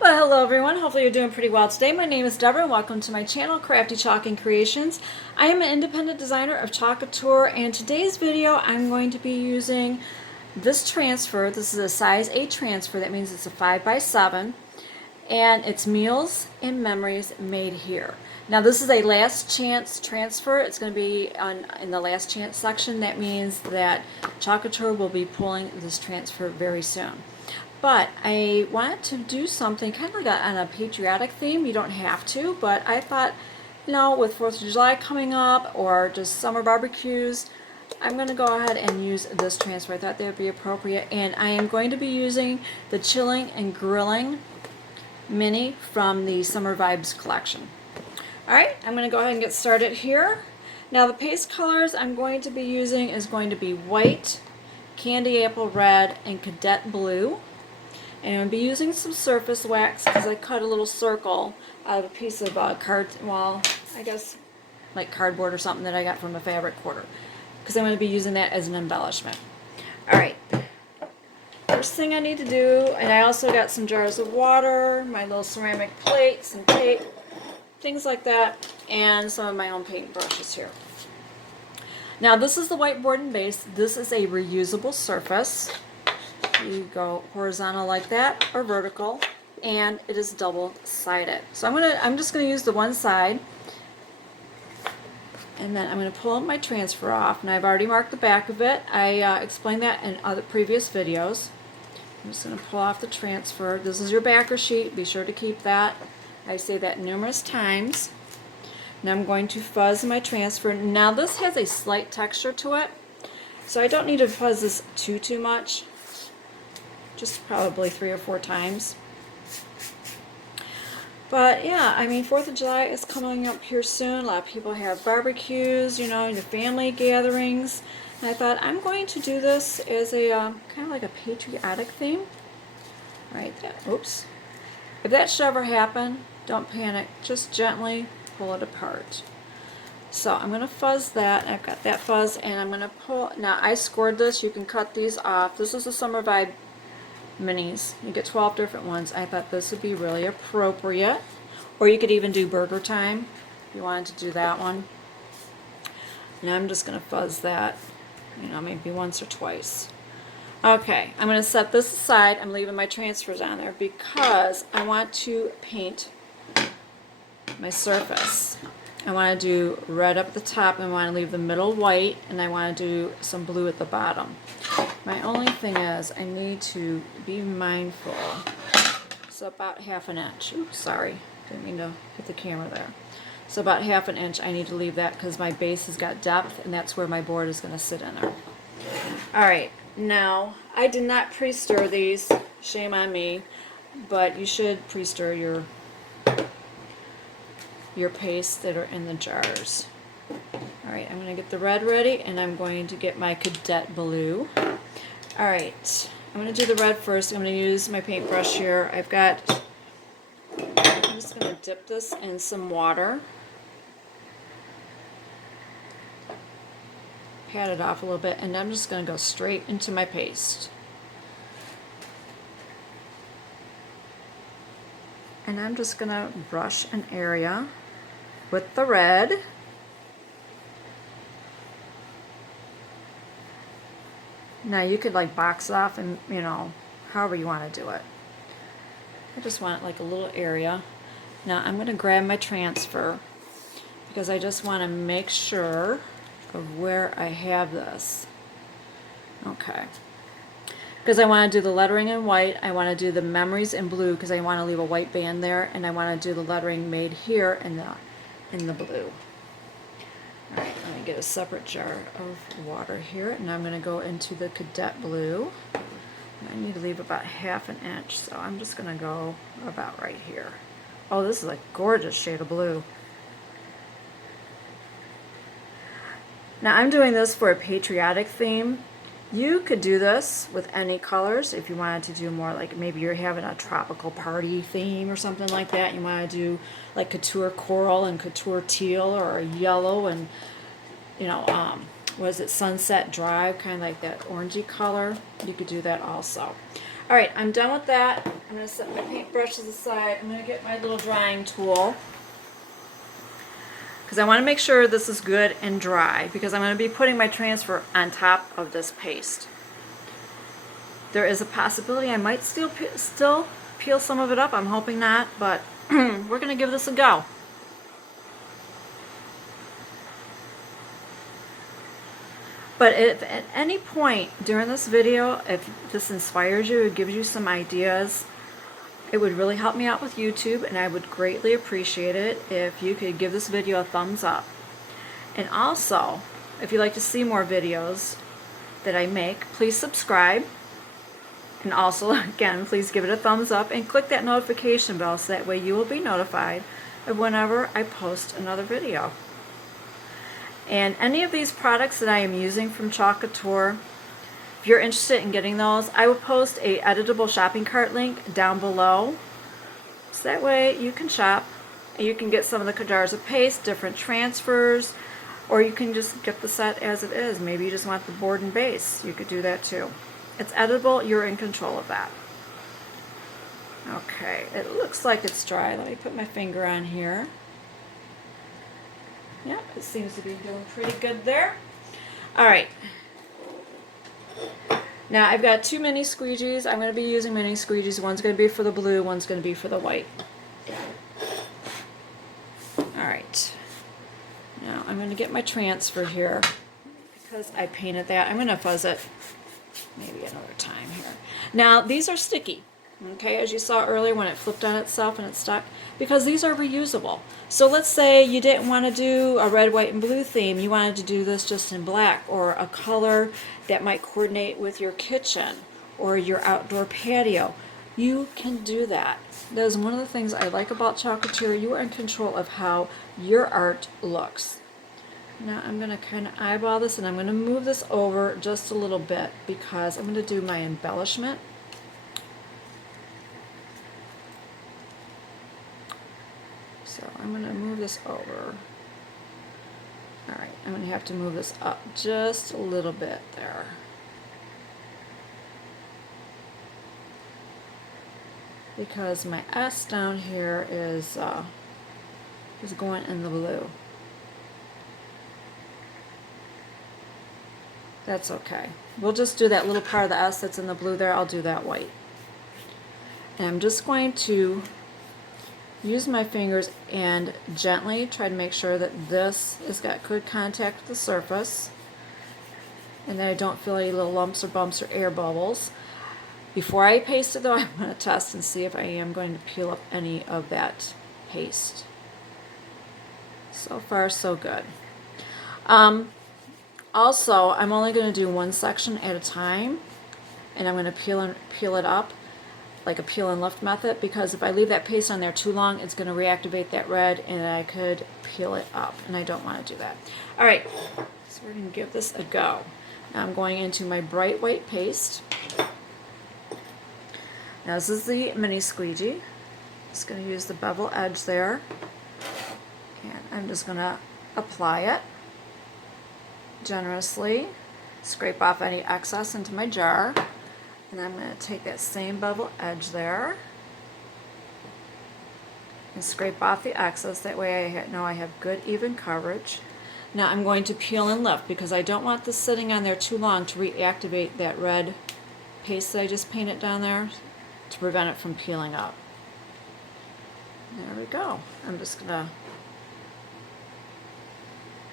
Well, hello everyone. Hopefully you're doing pretty well today. My name is Deborah and welcome to my channel, Crafty Chalk and Creations. I am an independent designer of Chalk Couture, and today's video I'm going to be using this transfer. This is a size 8 transfer. That means it's a 5x7, and it's Meals and Memories Made Here. Now this is a last chance transfer. It's going to be in the last chance section. That means that Chalk Couture will be pulling this transfer very soon. But I wanted to do something kind of like on a patriotic theme. You don't have to, but I thought, with 4th of July coming up or just summer barbecues, I'm going to go ahead and use this transfer. I thought that would be appropriate. And I am going to be using the Chilling and Grilling Mini from the Summer Vibes collection. Alright, I'm going to go ahead and get started here. Now the paste colors I'm going to be using is going to be white, candy apple red, and cadet blue. And I'm going to be using some surface wax because I cut a little circle out of a piece of I guess like cardboard or something that I got from a fabric quarter, because I'm going to be using that as an embellishment. Alright, first thing I need to do, and I also got some jars of water, my little ceramic plates and tape, things like that, and some of my own paint brushes here. Now this is the whiteboard and base. This is a reusable surface. You go horizontal like that or vertical, and it is double-sided. So I'm just gonna use the one side, and then I'm gonna pull my transfer off. And I've already marked the back of it. I explained that in other previous videos. I'm just gonna pull off the transfer. This is your backer sheet. Be sure to keep that. I say that numerous times. Now I'm going to fuzz my transfer. Now this has a slight texture to it, so I don't need to fuzz this too much. Just probably 3 or 4 times. But yeah, I mean, 4th of July is coming up here soon. A lot of people have barbecues, your family gatherings. And I thought I'm going to do this as a kind of like a patriotic theme. Right there. Oops. If that should ever happen, don't panic. Just gently pull it apart. So I'm going to fuzz that. I've got that fuzz, and I'm going to pull. Now I scored this. You can cut these off. This is a Summer Vibe minis. You get 12 different ones. I thought this would be really appropriate. Or you could even do Burger Time if you wanted to do that one. Now I'm just going to fuzz that, maybe once or twice. Okay, I'm going to set this aside. I'm leaving my transfers on there because I want to paint my surface. I want to do red up at the top, and I want to leave the middle white, and I want to do some blue at the bottom. My only thing is I need to be mindful. So about 1/2 inch. Oops, sorry. Didn't mean to hit the camera there. So about 1/2 inch I need to leave that because my base has got depth, and that's where my board is going to sit in there. Alright, now I did not pre-stir these. Shame on me. But you should pre-stir your pastes that are in the jars. Alright, I'm going to get the red ready, and I'm going to get my cadet blue. Alright, I'm going to do the red first. I'm going to use my paintbrush here. I'm just going to dip this in some water. Pat it off a little bit, and I'm just going to go straight into my paste. And I'm just going to brush an area with the red. Now you could box it off and, however you want to do it. I just want like a little area. Now I'm going to grab my transfer because I just want to make sure of where I have this. Okay. Because I want to do the lettering in white, I want to do the memories in blue because I want to leave a white band there, and I want to do the lettering made here in the blue. Alright, let me get a separate jar of water here, and I'm going to go into the cadet blue. And I need to leave about 1/2 inch, so I'm just going to go about right here. Oh, this is a gorgeous shade of blue. Now I'm doing this for a patriotic theme. You could do this with any colors if you wanted to do more like maybe you're having a tropical party theme or something like that. You want to do like couture coral and couture teal, or a yellow and what is it, sunset drive, kind of like that orangey color. You could do that also. All right, I'm done with that. I'm going to set my paintbrushes aside. I'm going to get my little drying tool because I want to make sure this is good and dry because I'm going to be putting my transfer on top of this paste. There is a possibility I might still peel some of it up. I'm hoping not, but we're going to give this a go. But if at any point during this video, if this inspires you, it gives you some ideas, it would really help me out with YouTube, and I would greatly appreciate it if you could give this video a thumbs up. And also, if you'd like to see more videos that I make, please subscribe. And also, again, please give it a thumbs up and click that notification bell so that way you will be notified of whenever I post another video. And any of these products that I am using from Chalk Couture, if you're interested in getting those, I will post a editable shopping cart link down below. So that way you can shop and you can get some of the jars of paste, different transfers, or you can just get the set as it is. Maybe you just want the board and base. You could do that too. It's editable, you're in control of that. Okay, it looks like it's dry. Let me put my finger on here. Yep, it seems to be doing pretty good there. All right. Now I've got two mini squeegees. I'm going to be using mini squeegees. One's going to be for the blue, one's going to be for the white. All right. Now I'm going to get my transfer here because I painted that. I'm going to fuzz it maybe another time here. Now these are sticky. Okay, as you saw earlier when it flipped on itself and it stuck, because these are reusable. So let's say you didn't want to do a red, white, and blue theme. You wanted to do this just in black, or a color that might coordinate with your kitchen or your outdoor patio. You can do that. That is one of the things I like about Chalk Couture. You are in control of how your art looks. Now I'm going to kind of eyeball this, and I'm going to move this over just a little bit because I'm going to do my embellishment. So I'm going to move this over. Alright, I'm going to have to move this up just a little bit there. Because my S down here is going in the blue. That's okay. We'll just do that little part of the S that's in the blue there. I'll do that white. And I'm just going to use my fingers and gently try to make sure that this has got good contact with the surface and that I don't feel any little lumps or bumps or air bubbles. Before I paste it though, I'm going to test and see if I am going to peel up any of that paste. So far so good. Also, I'm only going to do one section at a time, and I'm going to peel it up like a peel and lift method, because if I leave that paste on there too long, it's going to reactivate that red and I could peel it up, and I don't want to do that. Alright, so we're going to give this a go. Now I'm going into my bright white paste. Now this is the mini squeegee. Just going to use the bevel edge there, and I'm just going to apply it generously, scrape off any excess into my jar. And I'm going to take that same bevel edge there and scrape off the excess. That way I know I have good even coverage. Now I'm going to peel and lift because I don't want this sitting on there too long to reactivate that red paste that I just painted down there to prevent it from peeling up. There we go. I'm just going to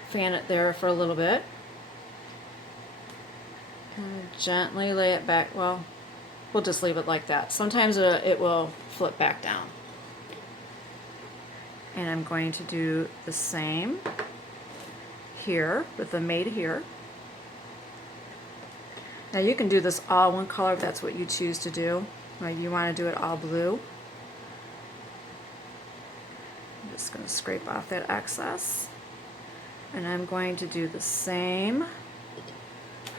fan it there for a little bit. And gently lay it back. Well, we'll just leave it like that. Sometimes it will flip back down. And I'm going to do the same here with the made here. Now you can do this all one color if that's what you choose to do. Like you want to do it all blue. I'm just going to scrape off that excess. And I'm going to do the same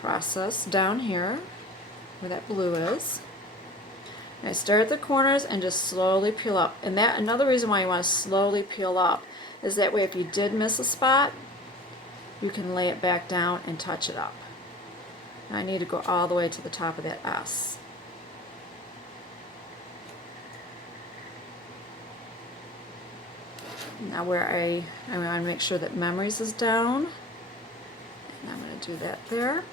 process down here where that blue is. And I start at the corners and just slowly peel up. And that another reason why you want to slowly peel up is that way if you did miss a spot, you can lay it back down and touch it up. Now I need to go all the way to the top of that S. Now where I want to make sure that Memories is down. And I'm going to do that there.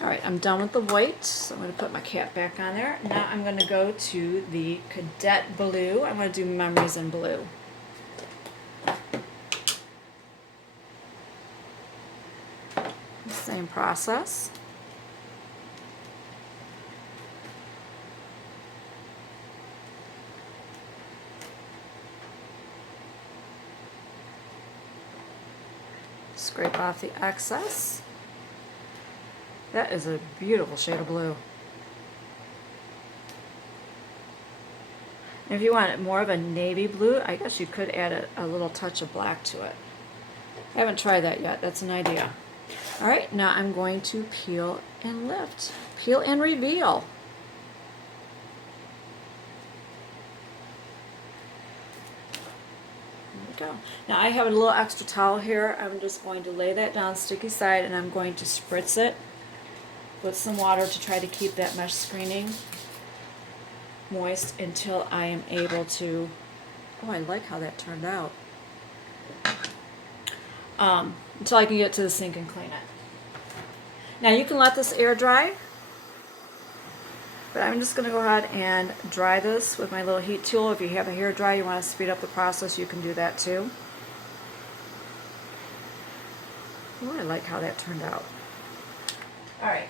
Alright, I'm done with the white, so I'm going to put my cap back on there. Now I'm going to go to the Cadet Blue. I'm going to do Memories in blue. Same process. Scrape off the excess. That is a beautiful shade of blue. And if you want more of a navy blue, I guess you could add a little touch of black to it. I haven't tried that yet. That's an idea. Alright, now I'm going to peel and lift. Peel and reveal. There we go. Now I have a little extra towel here. I'm just going to lay that down sticky side and I'm going to spritz it with some water to try to keep that mesh screening moist until I am able to, oh, I like how that turned out, until I can get to the sink and clean it. Now you can let this air dry, but I'm just going to go ahead and dry this with my little heat tool. If you have a hair dryer, you want to speed up the process, you can do that too. Oh, I like how that turned out. Alright,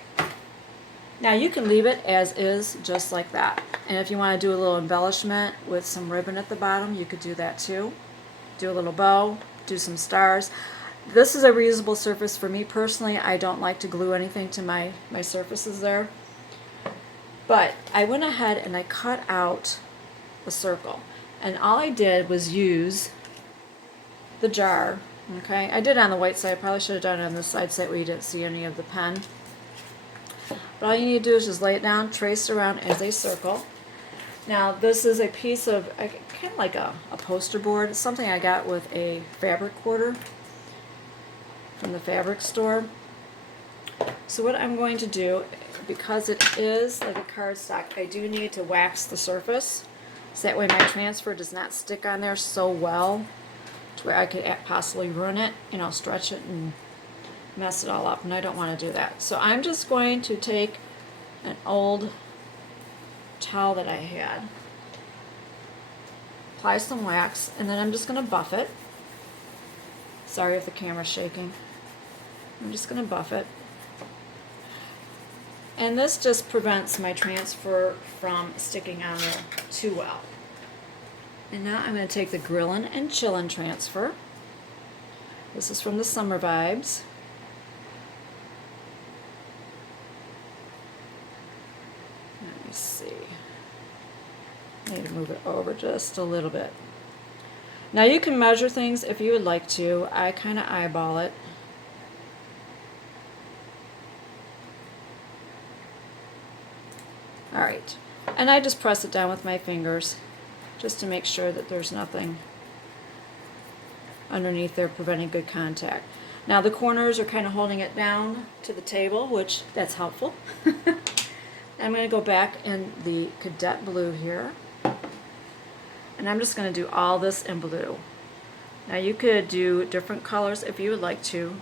now you can leave it as is, just like that. And if you want to do a little embellishment with some ribbon at the bottom, you could do that too. Do a little bow, do some stars. This is a reusable surface for me personally. I don't like to glue anything to my surfaces there. But I went ahead and I cut out a circle. And all I did was use the jar. Okay, I did it on the white side. I probably should have done it on the side where you didn't see any of the pen. But all you need to do is just lay it down, trace it around as a circle. Now this is a piece of, kind of like a poster board. It's something I got with a fabric quarter from the fabric store. So what I'm going to do, because it is like a cardstock, I do need to wax the surface. So that way my transfer does not stick on there so well to where I could possibly ruin it, you know, stretch it and mess it all up, and I don't want to do that. So I'm just going to take an old towel that I had, apply some wax, and then I'm just going to buff it. Sorry if the camera's shaking. I'm just going to buff it. And this just prevents my transfer from sticking on there too well. And now I'm going to take the Grillin' and Chillin' transfer. This is from the Summer Vibes. Let me see. I need to move it over just a little bit. Now you can measure things if you would like to. I kind of eyeball it. Alright, and I just press it down with my fingers just to make sure that there's nothing underneath there preventing good contact. Now the corners are kind of holding it down to the table, which that's helpful. I'm going to go back in the Cadet Blue here, and I'm just going to do all this in blue. Now you could do different colors if you would like to,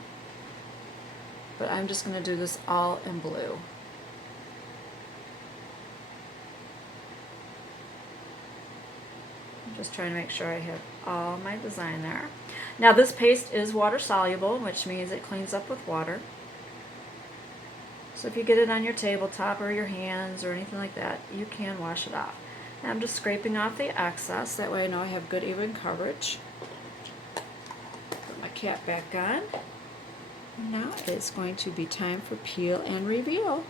but I'm just going to do this all in blue. Just trying to make sure I have all my design there. Now this paste is water soluble, which means it cleans up with water. So if you get it on your tabletop or your hands or anything like that, you can wash it off. Now I'm just scraping off the excess, that way I know I have good even coverage. Put my cap back on. Now it's going to be time for peel and reveal.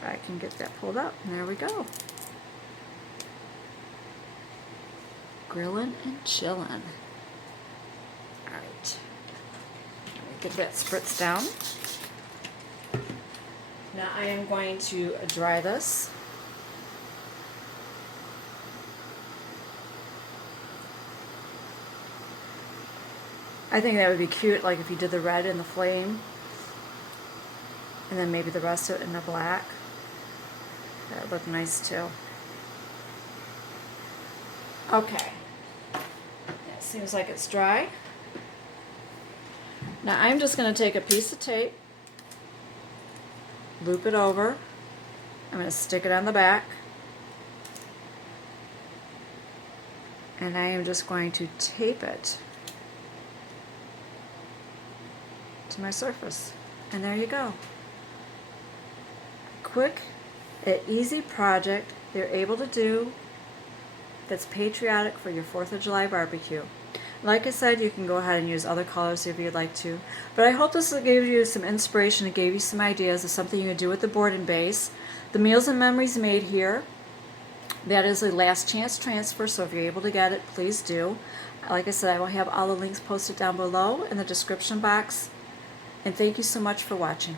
If I can get that pulled up, and there we go. Grillin' and Chillin'. Alright. Get that spritz down. Now I am going to dry this. I think that would be cute, like if you did the red in the flame, and then maybe the rest of it in the black. That would look nice too. Okay. Seems like it's dry. Now I'm just going to take a piece of tape, loop it over. I'm going to stick it on the back. And I am just going to tape it to my surface. And there you go. Quick and easy project they're able to do that's patriotic for your 4th of July barbecue. Like I said, you can go ahead and use other colors if you'd like to. But I hope this will give you some inspiration and gave you some ideas of something you can do with the board and base. The Meals and Memories Made here. That is a last chance transfer, so if you're able to get it, please do. Like I said, I will have all the links posted down below in the description box. And thank you so much for watching.